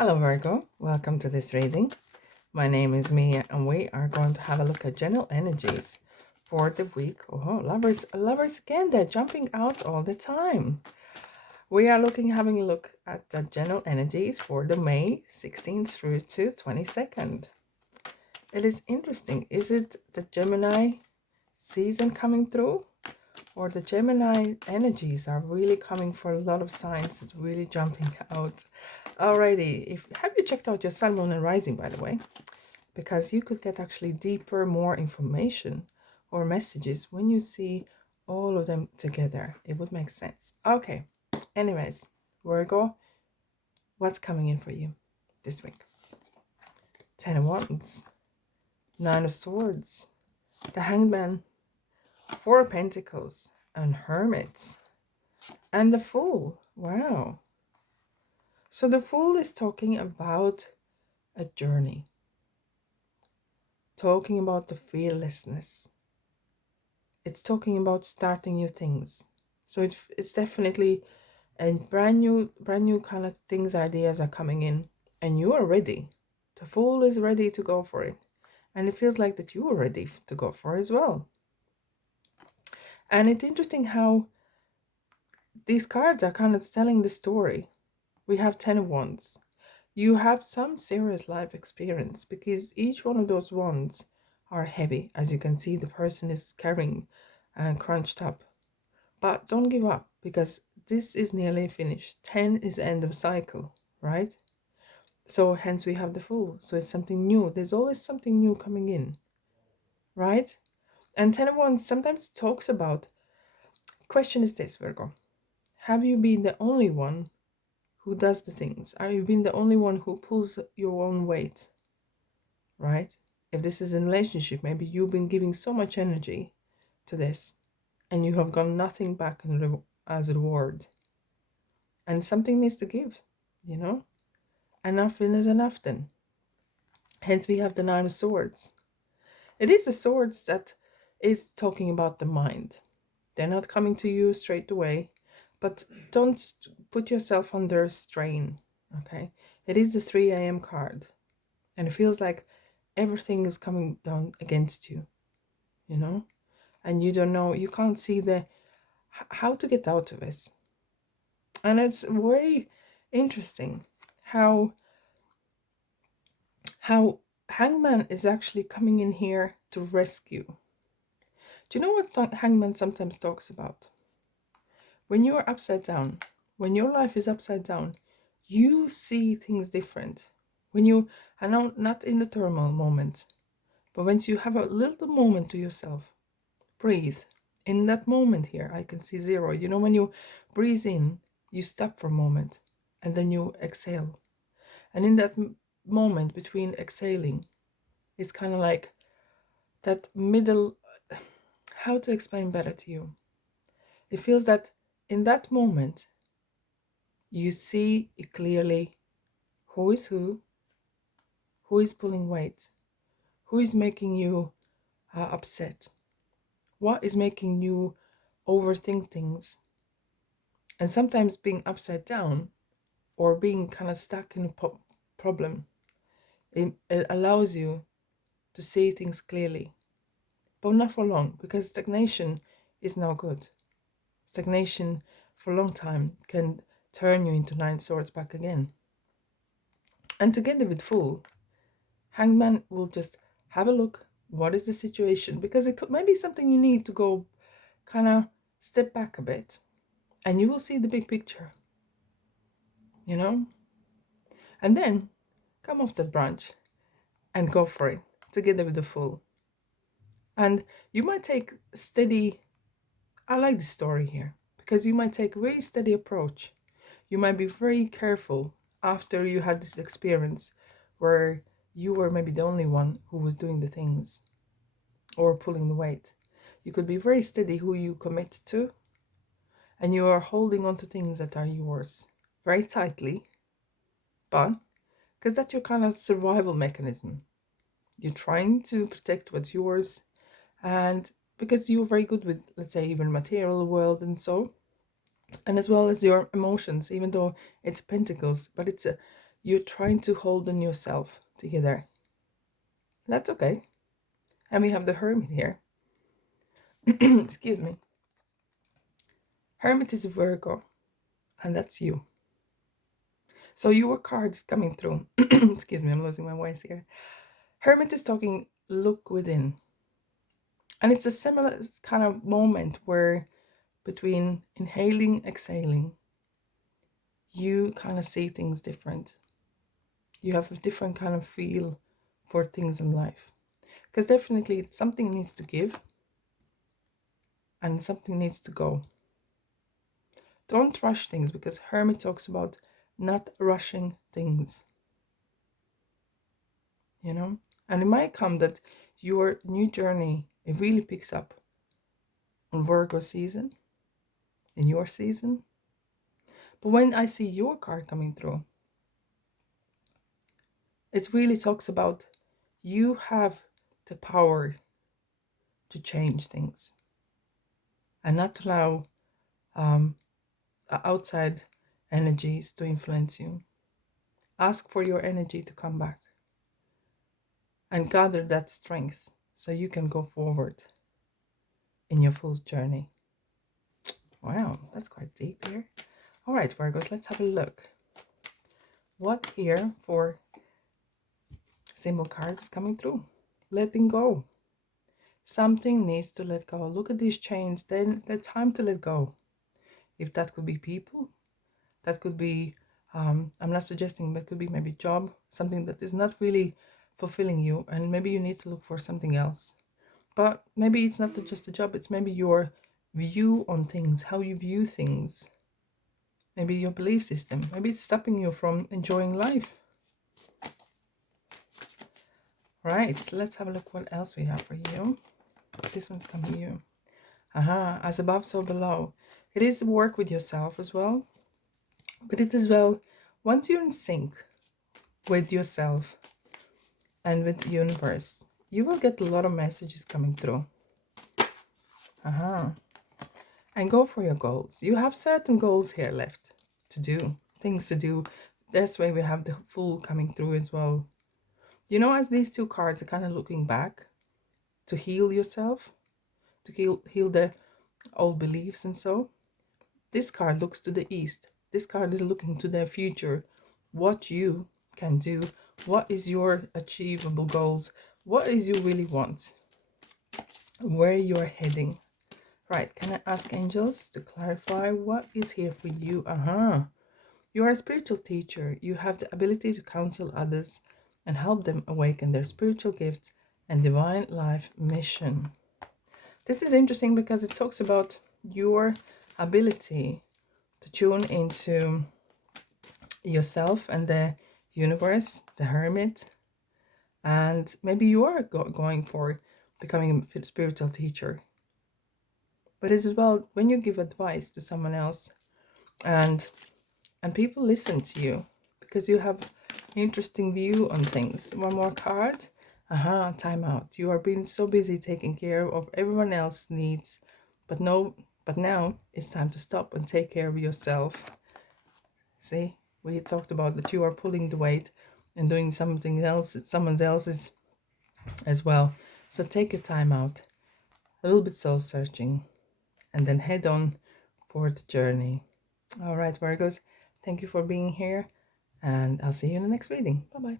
Hello Virgo, welcome to this reading. My name is Mia and we are going to have a look at general energies for the week. Oh, lovers again, they're jumping out all the time. We are having a look at the general energies for the May 16th through to 22nd. It is interesting. Is it the Gemini season coming through? Or the Gemini energies are really coming for a lot of signs. It's really jumping out. Alrighty, have you checked out your sun, moon, and rising, by the way? Because you could get actually deeper, more information or messages when you see all of them together. It would make sense. Okay. Anyways, Virgo, what's coming in for you this week? 10 of Wands, 9 of Swords, the Hangman, 4 of Pentacles, and Hermits, and the Fool. Wow. So the Fool is talking about a journey, talking about the fearlessness. It's talking about starting new things. So it's definitely a brand new kind of things, ideas are coming in, and you are ready. The Fool is ready to go for it. And it feels like that you are ready to go for it as well. And it's interesting how these cards are kind of telling the story. We have 10 of Wands. You have some serious life experience because each one of those wands are heavy. As you can see, the person is carrying and crunched up. But don't give up because this is nearly finished. 10 is the end of cycle, right? So hence we have the Fool. So it's something new. There's always something new coming in, right? And 10 of Wands sometimes talks about, question is this, Virgo. Have you been the only one who does the things? Are you been the only one who pulls your own weight? Right? If this is a relationship, maybe you've been giving so much energy to this and you have got nothing back as a reward. And something needs to give, you know? Enough is enough then. Hence we have the 9 of Swords. It is the swords that is talking about the mind. They're not coming to you straight away, but don't put yourself under strain, okay? It is the 3 a.m. card, and it feels like everything is coming down against you, you know? And you don't know, you can't see how to get out of it. And it's very interesting how Hangman is actually coming in here to rescue. Do you know what Hangman sometimes talks about? When you are upside down, when your life is upside down, you see things different. When you are not in the turmoil moment, but once you have a little moment to yourself, breathe. In that moment here, I can see 0. You know, when you breathe in, you stop for a moment and then you exhale. And in that moment between exhaling, it's kind of like that middle, how to explain better to you? It feels that in that moment, you see clearly who is pulling weight, who is making you upset, what is making you overthink things. And sometimes being upside down or being kind of stuck in a problem, it allows you to see things clearly, but not for long, because stagnation is not good. Stagnation for a long time can turn you into 9 swords back again. And together with Fool, Hangman will just have a look. What is the situation? Because it could maybe something you need to go kind of step back a bit, and you will see the big picture, you know? And then come off that branch and go for it together with the Fool. And you might take steady, I like the story here, because you might take a very steady approach. You might be very careful after you had this experience where you were maybe the only one who was doing the things or pulling the weight. You could be very steady who you commit to, and you are holding on to things that are yours very tightly, but because that's your kind of survival mechanism. You're trying to protect what's yours, and because you're very good with, let's say, even material world and as well as your emotions, even though it's pentacles, but you're trying to hold on yourself together. That's okay. And we have the Hermit here. Excuse me. Hermit is a Virgo, and that's you. So your card is coming through. Excuse me, I'm losing my voice here. Hermit is talking, look within. And it's a similar kind of moment where between inhaling, exhaling, you kind of see things different. You have a different kind of feel for things in life. Because definitely something needs to give and something needs to go. Don't rush things, because Hermit talks about not rushing things. You know? And it might come that your new journey, it really picks up on Virgo season, in your season. But when I see your card coming through, it really talks about you have the power to change things and not allow outside energies to influence you. Ask for your energy to come back and gather that strength so you can go forward in your full journey. Wow, that's quite deep here. All right, Virgos, let's have a look. What here for symbol card is coming through? Letting go. Something needs to let go. Look at these chains. Then the time to let go. If that could be people, that could be, I'm not suggesting, but it could be maybe job, something that is not really fulfilling you, and maybe you need to look for something else. But maybe it's not just a job, it's maybe your view on things, how you view things. Maybe your belief system. Maybe it's stopping you from enjoying life. Right, let's have a look what else we have for you. This one's coming to you. As above, so below. It is work with yourself as well. But it is well, once you're in sync with yourself and with the universe, you will get a lot of messages coming through. And go for your goals. You have certain goals here left to do, things to do. That's why we have the Fool coming through as well. You know, as these two cards are kind of looking back to heal yourself, to heal the old beliefs and so. This card looks to the east. This card is looking to the future. What you can do. What is your achievable goals? What is you really want? Where you're heading. Right, can I ask angels to clarify what is here for you? You are a spiritual teacher. You have the ability to counsel others and help them awaken their spiritual gifts and divine life mission. This is interesting because it talks about your ability to tune into yourself and the universe, the Hermit, and maybe you are going for becoming a spiritual teacher. But it's as well when you give advice to someone else and people listen to you because you have an interesting view on things. One more card. Time out. You are being so busy taking care of everyone else's needs, but now it's time to stop and take care of yourself. See, we talked about that you are pulling the weight and doing something else, someone else's as well. So take your time out, a little bit soul searching, and then head on for the journey. All right, Virgos, thank you for being here, and I'll see you in the next reading. Bye bye.